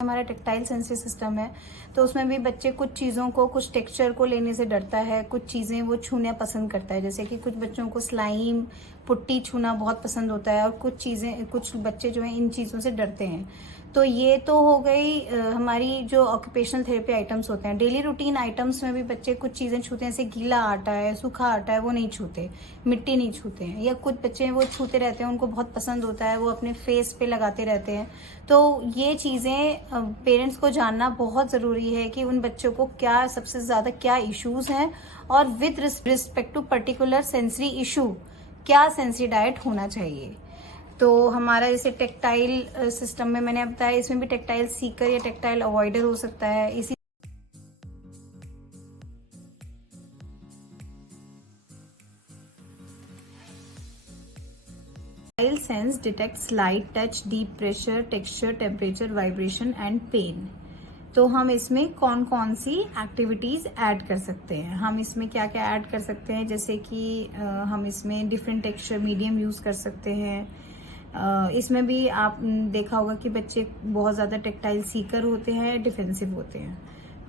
हमारा tactile sensory system है, तो उसमें भी बच्चे कुछ चीज़ों को, कुछ टेक्सचर को लेने से डरता है, कुछ चीज़ें वो छूना पसंद करता है। जैसे कि कुछ बच्चों को स्लाइम, पुट्टी छूना बहुत पसंद होता है और कुछ बच्चे जो हैं इन चीज़ों से डरते हैं। तो ये तो हो गई हमारी जो ऑक्यूपेशनल थेरेपी आइटम्स होते हैं। डेली रूटीन आइटम्स में भी बच्चे कुछ चीज़ें छूते हैं, जैसे गीला आटा है, सूखा आटा है, वो नहीं छूते, मिट्टी नहीं छूते हैं। या कुछ बच्चे हैं वो छूते रहते हैं, उनको बहुत पसंद होता है, वो अपने फेस पे लगाते रहते हैं। तो ये चीज़ें पेरेंट्स को जानना बहुत ज़रूरी है कि उन बच्चों को क्या सबसे ज़्यादा क्या इश्यूज़ हैं, और with respect to particular sensory issue क्या सेंसरी डाइट होना चाहिए। तो हमारा जैसे टेक्टाइल सिस्टम में मैंने बताया, इसमें भी टेक्टाइल सीकर या टेक्टाइल अवॉइडर हो सकता है। इसी tactile sense detects light, touch, deep pressure, texture, temperature, vibration and pain. तो हम इसमें कौन कौन सी एक्टिविटीज ऐड कर सकते हैं, हम इसमें क्या क्या ऐड कर सकते हैं, जैसे कि हम इसमें डिफरेंट टेक्सचर मीडियम यूज कर सकते हैं। इसमें भी आप देखा होगा कि बच्चे बहुत ज़्यादा टेक्टाइल सीकर होते हैं, डिफेंसिव होते हैं।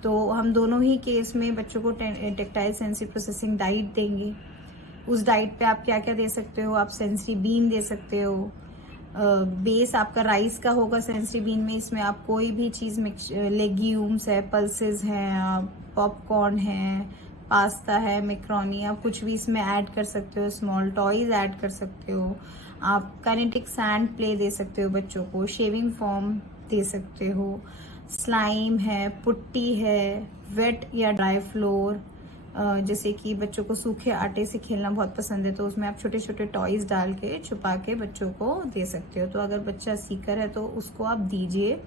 तो हम दोनों ही केस में बच्चों को टेक्टाइल सेंसरी प्रोसेसिंग डाइट देंगे। उस डाइट पे आप क्या क्या दे सकते हो, आप सेंसरी बीन दे सकते हो। बेस आपका राइस का होगा सेंसरी बीन में। इसमें आप कोई भी चीज़ मिक्स, लेग्यूम्स है, पल्सेस हैं, पॉपकॉर्न है, पास्ता है, मैक्रोनी, आप कुछ भी इसमें ऐड कर सकते हो। स्मॉल टॉयज ऐड कर सकते हो। आप काइनेटिक सैंड प्ले दे सकते हो बच्चों को, शेविंग फॉर्म दे सकते हो, स्लाइम है, पुट्टी है, वेट या ड्राई फ्लोर। जैसे कि बच्चों को सूखे आटे से खेलना बहुत पसंद है, तो उसमें आप छोटे छोटे टॉयज डाल के छुपा के बच्चों को दे सकते हो। तो अगर बच्चा सीकर है तो उसको आप दीजिए,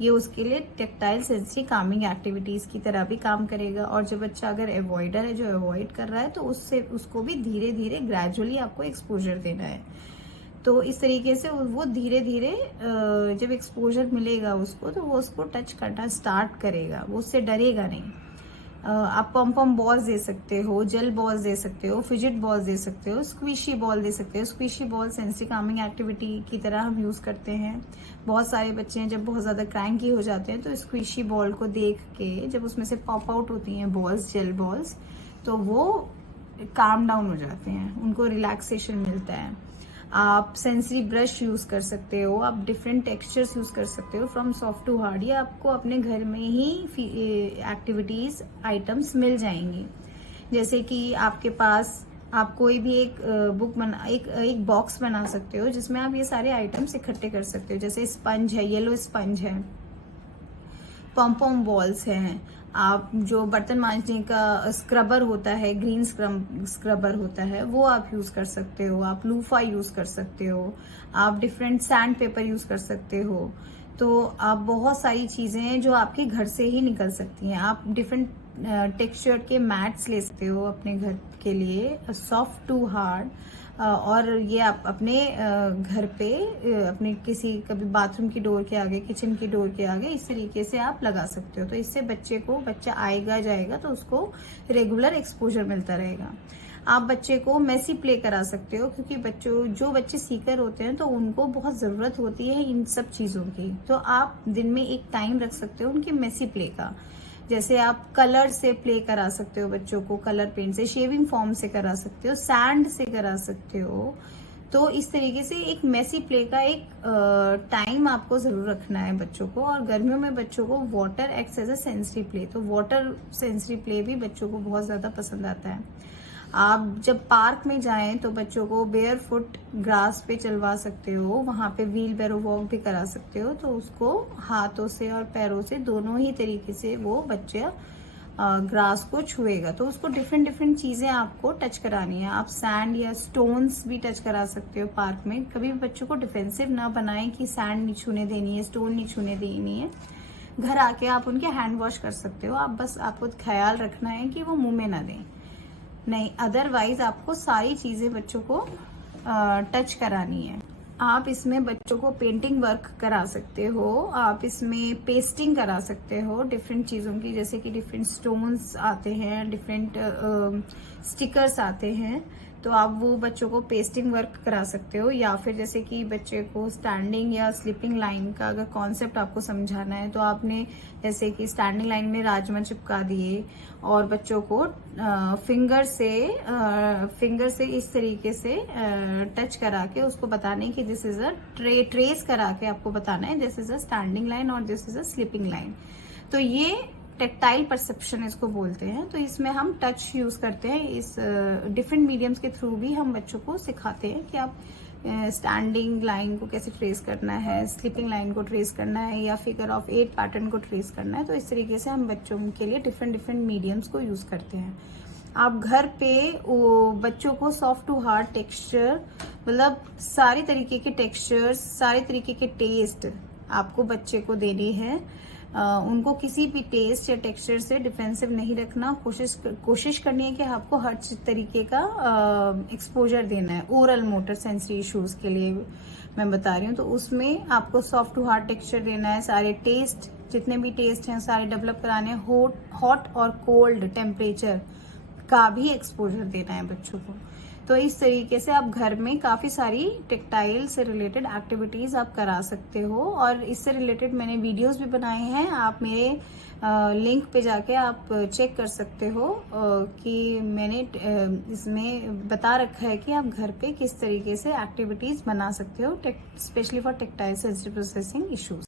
ये उसके लिए टेक्टाइल सेंसरी कामिंग एक्टिविटीज की तरह भी काम करेगा। और जो बच्चा अगर अवॉइडर है, जो अवॉइड कर रहा है, तो उसको भी धीरे धीरे ग्रेजुअली आपको एक्सपोजर देना है। तो इस तरीके से वो धीरे धीरे जब एक्सपोजर मिलेगा उसको, तो वो उसको टच करना स्टार्ट करेगा, वो उससे डरेगा नहीं। आप पम बॉल्स दे सकते हो, जेल बॉल्स दे सकते हो, फिजिट बॉल्स दे सकते हो, स्क्विशी बॉल दे सकते हो। Squishy ball sensory Kameng activity की तरह हम यूज करते हैं। बहुत सारे बच्चे हैं जब बहुत ज्यादा क्रैंकी हो जाते हैं, तो स्क्विशी बॉल को देख के जब उसमें से पॉप आउट होती हैं बॉल्स, जेल बॉल्स, तो वो काम डाउन हो जाते हैं, उनको रिलैक्सेशन मिलता है। आप सेंसरी ब्रश यूज कर सकते हो, आप डिफरेंट टेक्सचर्स यूज कर सकते हो, फ्रॉम सॉफ्ट टू हार्ड। ये आपको अपने घर में ही एक्टिविटीज आइटम्स मिल जाएंगी। जैसे कि आपके पास आप कोई भी एक बुक बना, एक बॉक्स बना सकते हो जिसमें आप ये सारे आइटम्स इकट्ठे कर सकते हो। जैसे स्पंज है, येलो स्पंज है, पॉम बॉल्स हैं, आप जो बर्तन मांजने का स्क्रबर होता है, ग्रीन स्क्रबर होता है, वो आप यूज कर सकते हो। आप लूफा यूज कर सकते हो, आप डिफरेंट सैंड पेपर यूज कर सकते हो। तो आप बहुत सारी चीजें हैं जो आपके घर से ही निकल सकती हैं। आप डिफरेंट टेक्सचर के मैट्स ले सकते हो अपने घर के लिए, सॉफ्ट टू हार्ड। और ये आप अपने घर पे अपने किसी कभी बाथरूम की डोर के आगे, किचन की डोर के आगे, इस तरीके से आप लगा सकते हो। तो इससे बच्चा आएगा जाएगा तो उसको रेगुलर एक्सपोजर मिलता रहेगा। आप बच्चे को मेसी प्ले करा सकते हो, क्योंकि जो बच्चे सीकर होते हैं तो उनको बहुत जरूरत होती है इन सब चीजों की। तो आप दिन में एक टाइम रख सकते हो उनके मेसी प्ले का। जैसे आप कलर से प्ले करा सकते हो बच्चों को, कलर पेंट से, शेविंग फॉर्म से करा सकते हो, सैंड से करा सकते हो। तो इस तरीके से एक मेसी प्ले का एक टाइम आपको जरूर रखना है बच्चों को। और गर्मियों में बच्चों को water acts as a sensory play, तो वाटर सेंसरी प्ले भी बच्चों को बहुत ज्यादा पसंद आता है। आप जब पार्क में जाएं तो बच्चों को बेयर फुट ग्रास पे चलवा सकते हो, वहां पे व्हील बैरो वॉक भी करा सकते हो। तो उसको हाथों से और पैरों से दोनों ही तरीके से वो बच्चा ग्रास को छुएगा। तो उसको डिफरेंट डिफरेंट चीजें आपको टच करानी है। आप सैंड या स्टोन्स भी टच करा सकते हो पार्क में। कभी भी बच्चों को डिफेंसिव ना बनाएं कि सैंड नहीं छूने देनी है, स्टोन नहीं छूने देनी है। घर आके आप उनके हैंड वॉश कर सकते हो। आपको ख्याल रखना है कि वो मुंह में ना दें, नहीं, अदरवाइज आपको सारी चीजें बच्चों को टच करानी है। आप इसमें बच्चों को पेंटिंग वर्क करा सकते हो, आप इसमें पेस्टिंग करा सकते हो डिफरेंट चीजों की, जैसे कि डिफरेंट स्टोन्स आते हैं, डिफरेंट स्टिकर्स आते हैं। तो आप वो बच्चों को पेस्टिंग वर्क करा सकते हो, या फिर जैसे कि बच्चे को स्टैंडिंग या स्लीपिंग लाइन का अगर कॉन्सेप्ट आपको समझाना है तो आपने जैसे कि स्टैंडिंग लाइन में राजमा चिपका दिए और बच्चों को फिंगर से इस तरीके से टच करा के उसको बताने कि दिस इज अ ट्रेस करा के आपको बताना है this is a standing line और this is a sleeping line. तो ये टेक्टाइल परसेप्शन इसको बोलते हैं। तो इसमें हम टच यूज करते हैं, इस डिफरेंट मीडियम्स के थ्रू भी हम बच्चों को सिखाते हैं कि आप स्टैंडिंग लाइन को कैसे ट्रेस करना है, स्लीपिंग लाइन को ट्रेस करना है, या फिगर ऑफ 8 पैटर्न को ट्रेस करना है। तो इस तरीके से हम बच्चों के लिए डिफरेंट मीडियम्स को यूज करते हैं। आप घर पे बच्चों को सॉफ्ट टू हार्ड टेक्सचर, मतलब सारे तरीके के टेक्सचर्स, सारे तरीके के टेस्ट आपको बच्चे को देने हैं। उनको किसी भी टेस्ट या टेक्सचर से डिफेंसिव नहीं रखना, कोशिश करनी है कि आपको हर तरीके का एक्सपोजर देना है। ओरल मोटर सेंसरी इश्यूज के लिए मैं बता रही हूँ, तो उसमें आपको सॉफ्ट टू हार्ड टेक्सचर देना है। सारे टेस्ट, जितने भी टेस्ट हैं सारे डेवलप कराने हैं। हॉट और कोल्ड टेम्परेचर का भी एक्सपोजर देना है बच्चों को। तो इस तरीके से आप घर में काफी सारी टेक्टाइल से रिलेटेड एक्टिविटीज आप करा सकते हो, और इससे रिलेटेड मैंने वीडियोस भी बनाए हैं। आप मेरे लिंक पे जाके आप चेक कर सकते हो कि मैंने इसमें बता रखा है कि आप घर पे किस तरीके से एक्टिविटीज बना सकते हो, specially for tactile sensory processing issues.